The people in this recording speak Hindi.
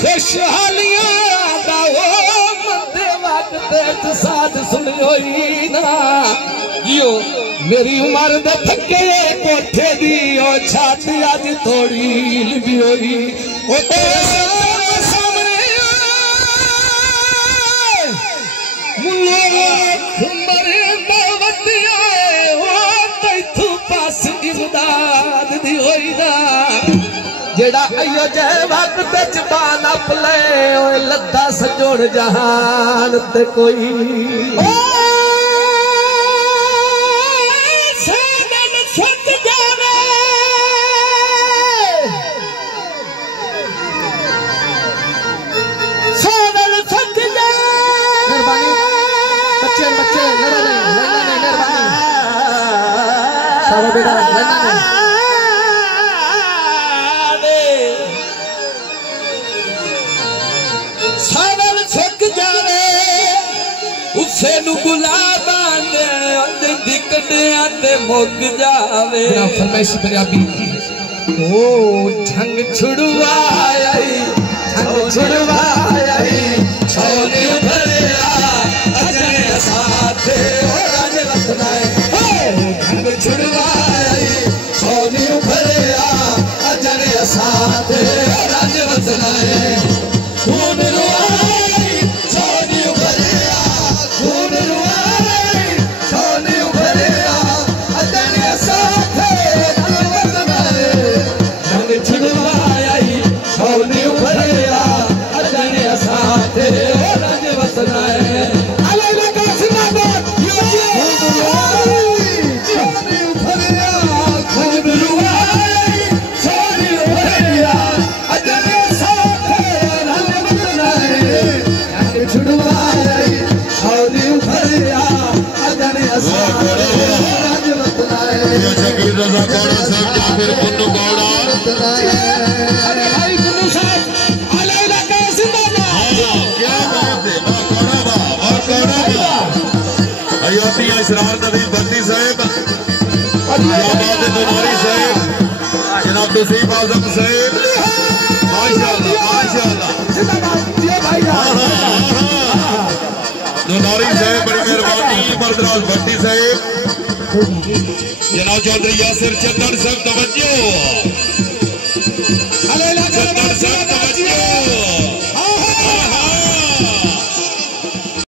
खुशहालियां दा ओ मंदे वक्त साथ सुनियो ही ना यो मेरी उम्र दे थके कोठे दी ओ छाती अज थोड़ी लिबी होई ओ तेरे सामने मुल्लो मरे दावतिया ओ तैथू पास इमदाद दी होई ना जेड़ा अयो जय वक्त च बाना पले ओए लद्दा सजोड़ जहान ते कोई सादन सत जावे सादन सत जावे मेहरबानी बच्चे बच्चे लड़ा नहीं मेहरबानी सारा बेटा लड़ना नहीं सावल सुक जावे उसे नु गुलाबां दे दिकड़ियां ते मुक जावे फरमाइश पंजाबी ओ झंग छुड़वाई छोले भरिया अजने साथे राज रतनाए झंग छुड़वाई छोले भरिया अजने साथे राज रतनाए खून रुआई छोनी उभरिया खून रुआई छोनी उभरिया अदनिया साथे रंग बनाए रंग छुड़वाई छोनी उभरिया अदनिया साथे रंग बनाए अलग लगा जिंदाबाद खून रुआई छोनी उभरिया खून रुआई छोनी उभरिया अदनिया छुड़वाई छोली भरिया अजने सारे राज रतनाए ये शकीर रजा गौड़ा साहब या फिर पुन्नू गौड़ा अरे भाई पुन्नू साहब अलैला का जिंदाबाद हां क्या बात है वाह गौड़ा अयोध्या इसरार नबी बंदी साहब क्या बात है दोनारी साहब जनाब तौसीफ आजम साहब माशाल्लाह जिंदाबाद ये भाई दोनारी साहब बड़ी मेहरबानी मर्दराज भट्टी साहब जनाब चौधरी यासिर चंदन साहब तवज्जो